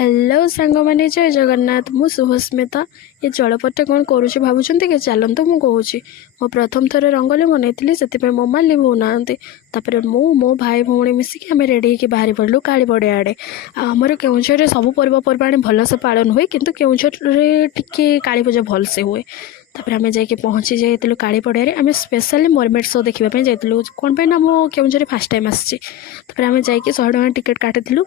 Hello सांग मैंने जय जगन्नाथ मु शुभस्मिता ये जलपटा कौन करुँच भावुं कि चलतु मुझे कहूँ मो प्रथम थर रंगोली बनई से मो माली बो ना मो भाई भौणी मिसिक आम रेडी होकर बाहरी पड़लु काली बड़े आड़े आमर केउझर सब पर्वपर्वाणी भलसे पालन हुए किंतु केउझर टिके काली पूजा भलसे हुए। तापर आम जाइए पहुँची जाइलु काली पड़िया आम स्पेशली मरमेड शो देखापी जाइलु कौन पे ना मो केउझर फास्ट टाइम आसी आम जाइए 100 टଙ୍କା टिकेट काटिलु।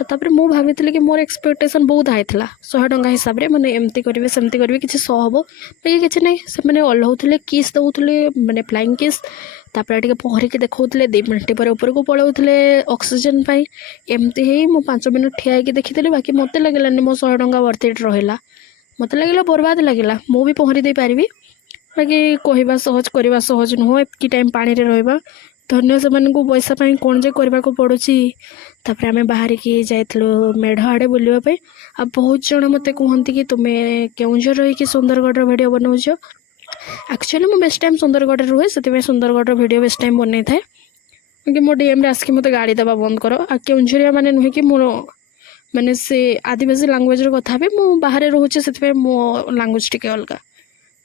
तापर मु भाभी कि मोर एक्सपेक्टेशन बहुत हाई था 100 टଙ୍କା हिसाब से मैंने एमती करेंगे सेमती करेंगे किसी शो हम बाकी किसी ना से ओह्लाऊे किस दौले मैंने फ्लाइंग किस तापर टे पहरिकी देखते 2 मिनट पर ऊपर को पलाऊे ऑक्सीजन पाई एमती ही मु 5 मिनट ठिया होगी देखी बाकी मत लगे मो 100 टଙ୍କା वर्थ इट रहा मत लगे बर्बाद लगे मु भी पहरी दे पारि बाकी कहवा सहज करवा सहज नुह एतकी टाइम पानी रे रहा धन्य से पैसा कौन जे करने को पड़ुची। तापर आम बाहर की जाइलु मेढ़ आड़े बुलवाई आ बहुत जन मत कहती कि तुम्हें केउझर रही सुंदरगढ़ वीडियो बनाऊच एक्चुअली मु बेस्ट टाइम सुंदरगढ़ रुहे से सुंदरगढ़ वीडियो बेस्ट टाइम बनई थाए कि मो डीएम रे आसिक मत गाड़ी देवा बंद कर आ केउझरिया माने नुहे कि मोर माने से आदिवासी लैंग्वेज कथा भी मु बाहर रोचे से मो लैंग्वेज टिके अलग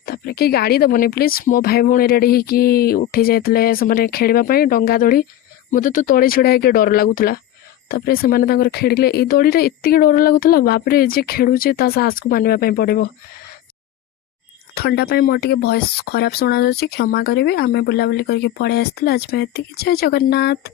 तापर कि गाड़ी दबनी प्लीज मो भाई भौणी रेडी होगी उठी जाते से खेलवाई डंगा दड़ी मत तो तले छिड़ा होकर डर लगुला तापर से खेलिले ये दड़ी एत डर लगुला बापरे जे खेलुचे ता साहस को मानवाई पड़ो। ठंडा मोर टे वॉइस खराब शुणा क्षमा करेंगे आम बुलाबुली करके पड़े आसते आज जय जगन्नाथ।